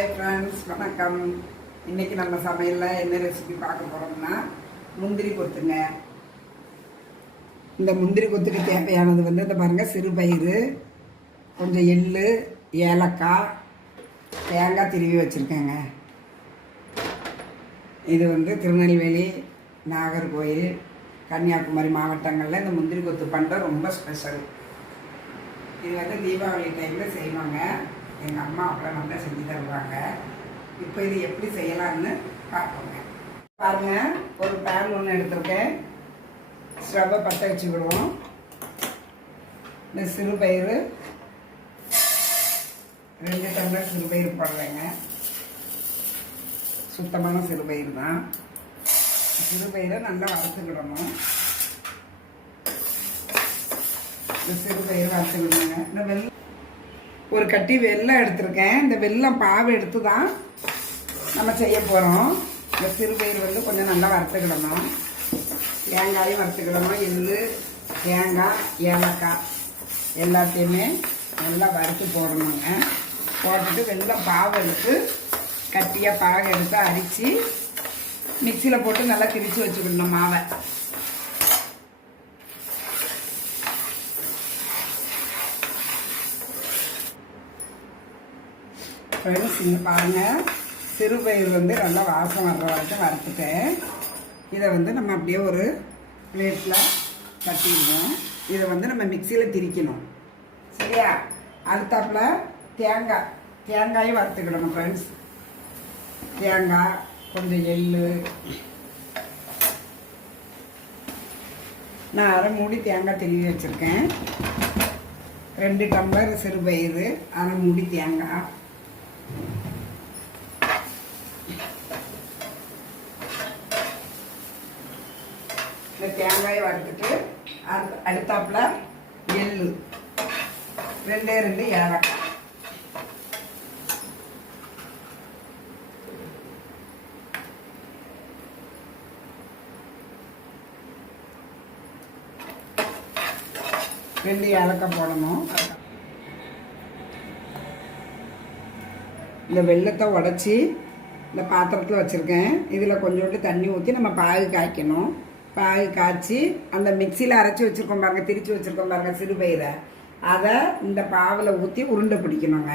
Hi friends வணக்கம். இன்றைக்கி நம்ம சமையலில் என்ன ரெசிபி பார்க்க போகிறோம்னா முந்திரி கொத்துங்க. இந்த முந்திரி கொத்துக்கு தேவையானது வந்து இந்த பாருங்கள் சிறுபயிறு கொஞ்சம் எள் ஏலக்காய் தேங்காய் திருவி வச்சுருக்கேங்க. இது வந்து திருநெல்வேலி நாகர்கோயில் கன்னியாகுமரி மாவட்டங்களில் இந்த முந்திரி கொத்து பண்ணுற ரொம்ப ஸ்பெஷல் இது வந்து தீபாவளி டைமில் செய்வாங்க. எங்கள் அம்மா அப்புறம் நல்லா செஞ்சு தருவாங்க. இப்போ இது எப்படி செய்யலாம்னு பார்ப்போங்க. பாருங்க ஒரு பேன் ஒன்று எடுத்திருக்கேன். ஸ்டவ்வை பற்ற வச்சு விடுவோம் இந்த சிறு பயிறு ரெண்டு டம்ளர் சிறு போடுறேங்க. சுத்தமான சிறு தான். சிறு பயிரை நல்லா வறுத்துக்கிடணும். இந்த சிறு பயிர் வறுத்துக்கிடுங்க. இந்த வெள்ளம் ஒரு கட்டி வெள்ளம் எடுத்திருக்கேன். இந்த வெள்ளம் பாவை எடுத்து தான் நம்ம செய்ய போகிறோம் இந்த சிறுபயிர் வந்து கொஞ்சம் நல்லா வறுத்துக்கிடணும். தேங்காயும் வறுத்துக்கிடணும். எள்ளு தேங்காய் ஏலக்காய் எல்லாத்தையுமே நல்லா வறுத்து போடணுங்க. போட்டுட்டு வெள்ளம் பாவை எடுத்து கட்டியாக பாகை எடுத்து அரித்து மிக்சியில் போட்டு நல்லா திரித்து வச்சுக்கிடணும் மாவை. ஃப்ரெண்ட்ஸ் இங்கே பாருங்கள் சிறுபயிர் வந்து நல்லா வாசம் வர்ற வரைக்கும் வறுத்துட்டேன் இதை வந்து நம்ம அப்படியே ஒரு பிளேட்டில் கட்டிடுவோம் இதை வந்து நம்ம மிக்சியில் திரிக்கணும். சரியா? அடுத்தாப்புல தேங்காய் தேங்காயும் வறுத்துக்கிடணும் ஃப்ரெண்ட்ஸ் தேங்காய் கொஞ்சம் எள்ளு. நான் அரை மூடி தேங்காய் திருவி வச்சுருக்கேன். ரெண்டு டம்ளர் சிறுபயிறு அரை மூடி தேங்காய். இந்த தேங்காயை வறுத்துட்டு அடுத்தாப்புல எள்ளு. ரெண்டே ரெண்டு ஏலக்காய். ரெண்டு ஏலக்காய் போடணும். இந்த வெள்ளத்தை உடச்சி இந்த பாத்திரத்தில் வச்சுருக்கேன். இதில் கொஞ்சோண்டு தண்ணி ஊற்றி நம்ம பாகு காய்க்கணும். பாகு காய்ச்சி அந்த மிக்சியில் அரைச்சி வச்சுருக்கோம் பாருங்கள் திரிச்சு வச்சுருக்கோம் பாருங்கள் சிறுபயிரை அதை இந்த பாவில் ஊற்றி உருண்டை பிடிக்கணுங்க.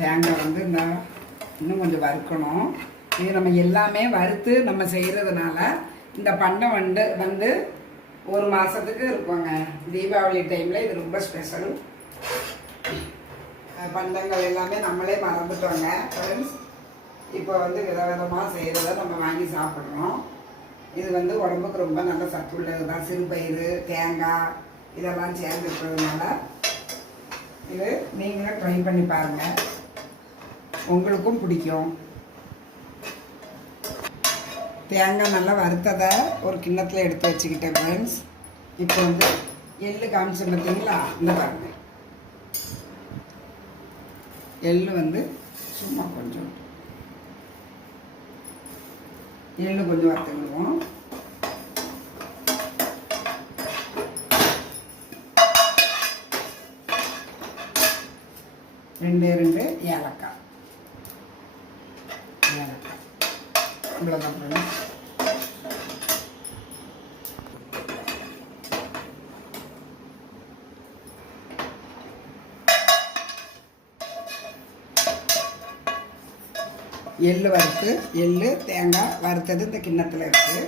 தேங்காய் வந்து இந்த இன்னும் கொஞ்சம் வறுக்கணும். இது நம்ம எல்லாமே வறுத்து நம்ம செய்கிறதுனால இந்த பண்டை வந்து வந்து ஒரு மாதத்துக்கு இருக்குங்க. தீபாவளி டைமில் இது ரொம்ப ஸ்பெஷல் பண்டங்கள் எல்லாமே நம்மளே மறந்துட்டோங்க. ஃப்ரெண்ட்ஸ் இப்போ வந்து விதவிதமாக செய்கிறத நம்ம வாங்கி சாப்பிட்றோம். இது வந்து உடம்புக்கு ரொம்ப நல்ல சத்து உள்ளது தான் சிறுபயிறு தேங்காய் இதெல்லாம் சேர்ந்து இருக்கிறதுனால இது நீங்களும் ட்ரை பண்ணி பாருங்கள் உங்களுக்கும் பிடிக்கும். தேங்காய் நல்லா வறுத்ததை ஒரு கிண்ணத்தில் எடுத்து வச்சுக்கிட்டேன் ஃப்ரெண்ட்ஸ் இப்போ வந்து எள்ளு காமிச்சேன் பார்த்தீங்களா இந்த பாருங்க. எள்ளு வந்து சும்மா கொஞ்சம். எள்ளு கொஞ்சம் வறுத்துக்கிடுவோம் ரெண்டு ரெண்டு ஏலக்காய் ஏலக்காய். மிளகாய் ஃப்ரெண்ட்ஸ் எள்ளு வறுத்து எள்ளு தேங்காய் வறுத்தது இந்த கிண்ணத்தில் இருக்குது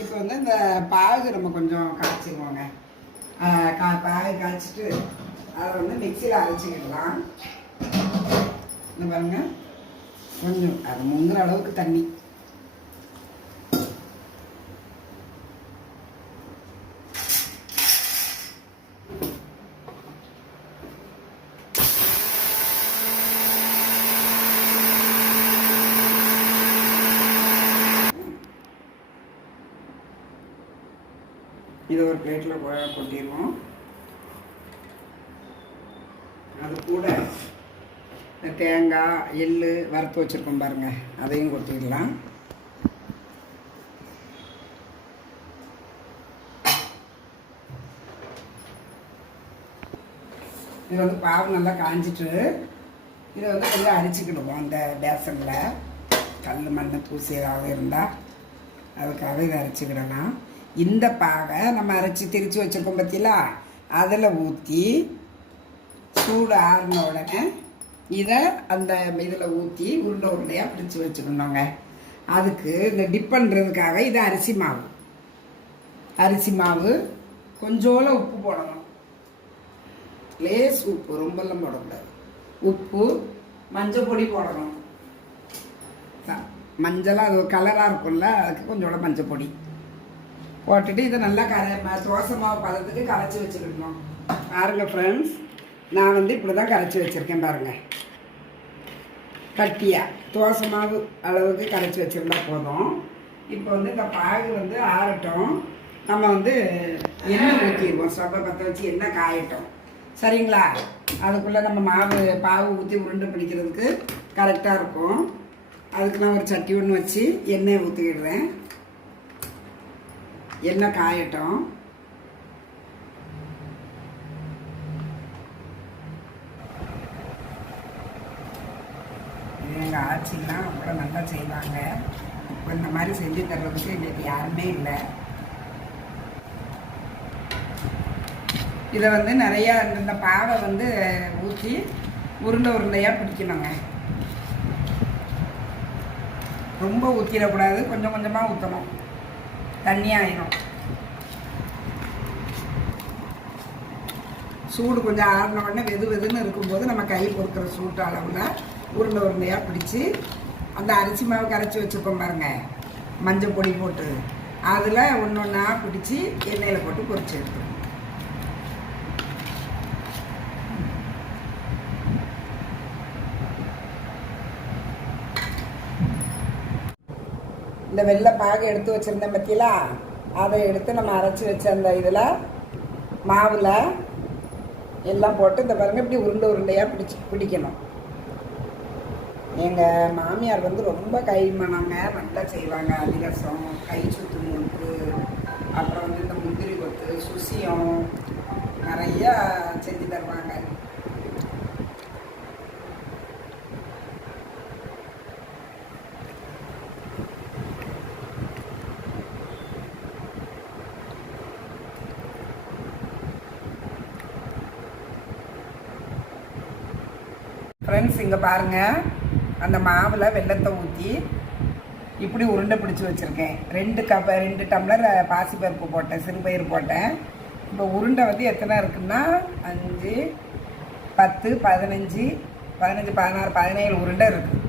இப்போ வந்து இந்த பாகு நம்ம கொஞ்சம் காய்ச்சிடுவோங்க. கா பாகு காய்ச்சிட்டு அதை வந்து மிக்சியில் அரைச்சிக்கிடலாம். இந்த பாருங்கள் கொஞ்சம் அது முங்குற அளவுக்கு தண்ணி. இதை ஒரு பிளேட்டில் கொட்டிடுவோம் அது கூட தேங்காய் எள் வறுத்து வச்சுருக்கோம் பாருங்கள் அதையும் கொட்டிடலாம். இது வந்து பாவு நல்லா காஞ்சிட்டு இதை வந்து கொஞ்சம் அரிச்சுக்கிடுவோம் அந்த பேசனில். கல் மண் தூசி ஏதாவது இருந்தால் அதுக்காக இதை அரைச்சிக்கிடலாம். இந்த பாவை நம்ம அரைச்சி திரிச்சு வச்சுருக்கோம் பார்த்தீங்களா அதில் ஊற்றி சூடு ஆறின உடனே இதை அந்த இதில் ஊற்றி உருண்டை உருண்டையாக பிடிச்சி வச்சுக்கணுங்க அதுக்கு இந்த டிப் பண்ணுறதுக்காக இது அரிசி மாவு. அரிசி மாவு கொஞ்சோல உப்பு போடணும். லேஸ் உப்பு ரொம்பலாம் போடக்கூடாது. உப்பு மஞ்சள் பொடி போடணும். மஞ்சளாக அது கலராக இருக்கும்ல அதுக்கு கொஞ்சோட மஞ்சள் பொடி. போட்டுட்டு இதை நல்லா கரை தோசை மாவு பதத்துக்கு கரைச்சி வச்சுருக்கணும். பாருங்கள் ஃப்ரெண்ட்ஸ் நான் வந்து இப்படி தான் கரைச்சி வச்சுருக்கேன் பாருங்கள் கட்டியாக தோசை மாவு அளவுக்கு கரைச்சி வச்சுருந்தா போதும். இப்போ வந்து இந்த பாகு வந்து ஆறட்டும். நம்ம வந்து எண்ணெய் ஊற்றிடுவோம் ஸ்டவ்வை பற்ற வச்சு எண்ணெய் காயட்டும். சரிங்களா? அதுக்குள்ளே நம்ம மாவு பாவு ஊற்றி உருண்டை பிடிக்கிறதுக்கு கரெக்டாக இருக்கும். அதுக்கு நான் ஒரு சட்டி ஒன்று வச்சு எண்ணெயை ஊற்றிக்கிடுறேன் எண்ணெய் காயட்டும்? எங்கள் ஆட்சிலாம் அவ்வளோ நல்லா செய்வாங்க. இப்போ இந்த மாதிரி செஞ்சு தர்றதுக்கு எங்களுக்கு யாருமே இல்லை. இதை வந்து நிறையா இந்த பாவை வந்து ஊற்றி உருண்டை உருண்டையாக பிடிக்கணுங்க. ரொம்ப ஊற்றிடக்கூடாது கொஞ்சம் கொஞ்சமாக ஊற்றணும் தண்ணியாகிடும் சூடு கொஞ்சம் ஆறின உடனே வெது வெதுன்னு இருக்கும்போது நம்ம கை பொறுக்கிற சூட்டு அளவில் உருண்டை உருண்டையாக பிடிச்சி அந்த அரிசி மாவு கரைச்சி வச்சுருக்கோம் பாருங்க. மஞ்சள் பொடி போட்டு. அதில் ஒன்று ஒன்றா பிடிச்சி எண்ணெயில் போட்டு பொறிச்சு எடுத்துக்கணும். இந்த வெள்ளை பாகு எடுத்து வச்சுருந்தேன் பற்றிங்களா அதை எடுத்து நம்ம அரைச்சி வச்ச அந்த இதில் மாவில் எல்லாம் போட்டு இந்த பாருங்க இப்படி உருண்டை உருண்டையாக பிடிச்சி பிடிக்கணும். எங்கள் மாமியார் வந்து ரொம்ப கைமணங்க நல்லா செய்வாங்க. அதிரசம் கை சுத்து முறுக்கு அப்புறம் வந்து இந்த முந்திரி கொத்து சுசியம் நிறையா செஞ்சு தருவாங்க ஃப்ரெண்ட்ஸ் இங்கே பாருங்கள் அந்த மாவில் வெள்ளத்தை ஊற்றி இப்படி உருண்டை பிடிச்சி வச்சுருக்கேன். ரெண்டு கப் ரெண்டு டம்ளர் பாசிப்பருப்பு போட்டேன் சிறுபயிறு போட்டேன். இப்போ உருண்டை வந்து எத்தனை இருக்குன்னா அஞ்சு பத்து பதினஞ்சு பதினஞ்சு பதினாறு பதினேழு உருண்டை இருக்குது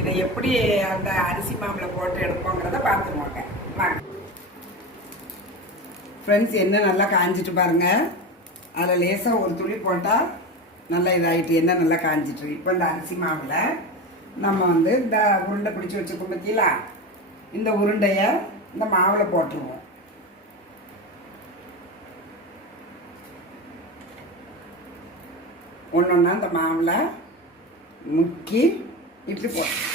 இதை எப்படி அந்த அரிசி மாவில் போட்டு எடுப்போங்கிறத பார்த்துருவாங்க வாங்க. ஃப்ரெண்ட்ஸ் என்ன நல்லா காஞ்சிட்டு பாருங்கள் அதில் லேசாக ஒரு துளி போட்டால் நல்லா இதாகிட்டு என்ன நல்லா காஞ்சிட்டு. இப்போ இந்த அரிசி மாவில் நம்ம வந்து இந்த உருண்டை பிடிச்சி வச்சுருக்கோம் பார்த்தீங்களா இந்த உருண்டையை இந்த மாவில் போட்டுருவோம். ஒன்று ஒன்றா இந்த மாவில் முக்கி இட்லி போட்டு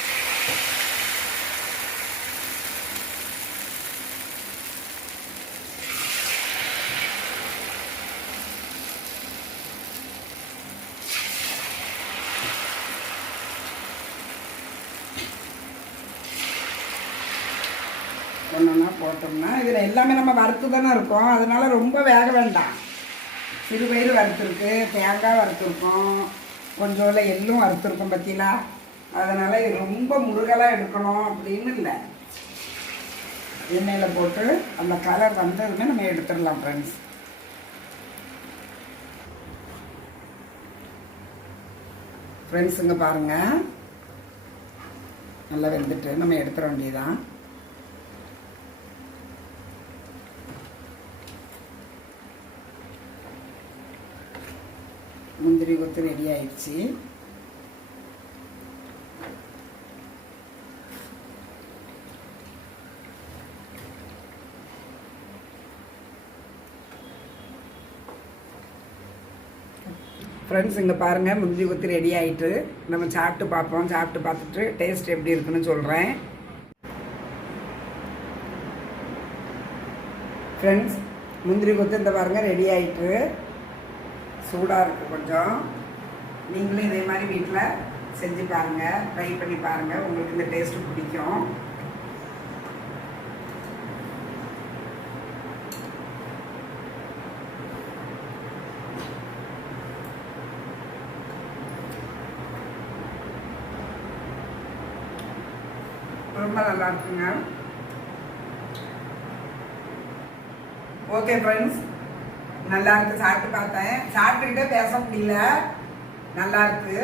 ஒன்றா போட்டோம்னா இதில் எல்லாமே நம்ம வறுத்து தானே இருக்கோம். அதனால் ரொம்ப வேக வேண்டாம். சிறுபயிறு வறுத்துருக்கு தேங்காய் வறுத்துருக்கோம் கொஞ்சோல எள்ளும் வறுத்துருக்கோம் பார்த்தீங்களா அதனால் இது ரொம்ப முருகலாக எடுக்கணும் அப்படின்னு இல்லை. எண்ணெயில் போட்டு அந்த கலர் வந்ததுமே நம்ம எடுத்துடலாம் ஃப்ரெண்ட்ஸ் ஃப்ரெண்ட்ஸுங்க பாருங்கள் நல்லா வெந்துட்டு நம்ம எடுத்துட வேண்டியதான் முந்திரி கொத்து ரெடி ஆயிடுச்சு. ஃப்ரெண்ட்ஸ் இங்கே பாருங்கள் முந்திரி கொத்து ரெடி ஆகிட்டு நம்ம சாப்பிட்டு பார்ப்போம். சாப்பிட்டு பார்த்துட்டு டேஸ்ட் எப்படி இருக்குன்னு சொல்கிறேன் ஃப்ரெண்ட்ஸ் முந்திரி கொத்து இந்த பாருங்கள் ரெடி ஆயிட்டு. சூடாக இருக்குது கொஞ்சம். நீங்களும் இதே மாதிரி வீட்டில் செஞ்சு பாருங்கள் ட்ரை பண்ணி பாருங்கள் உங்களுக்கு இந்த டேஸ்ட்டு பிடிக்கும். ரொம்ப நல்லா இருக்குங்க. ஓகே ஃப்ரெண்ட்ஸ் நல்லா இருக்கு. சாப்பிட்டு பார்த்தேன். சாப்பிட்டுக்கிட்டே பேச முடியல. நல்லா இருக்கு.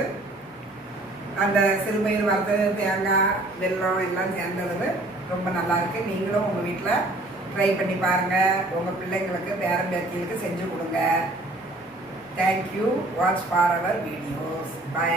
அந்த சிறுபயிர் வறுத்தது தேங்காய் வெல்லம் எல்லாம் சேர்ந்தது. ரொம்ப நல்லா இருக்கு. நீங்களும் உங்கள் வீட்டில் ட்ரை பண்ணி பாருங்க. உங்கள் பிள்ளைங்களுக்கு பேரன் பேத்திகளுக்கு செஞ்சு கொடுங்க. Thank you watch for our videos bye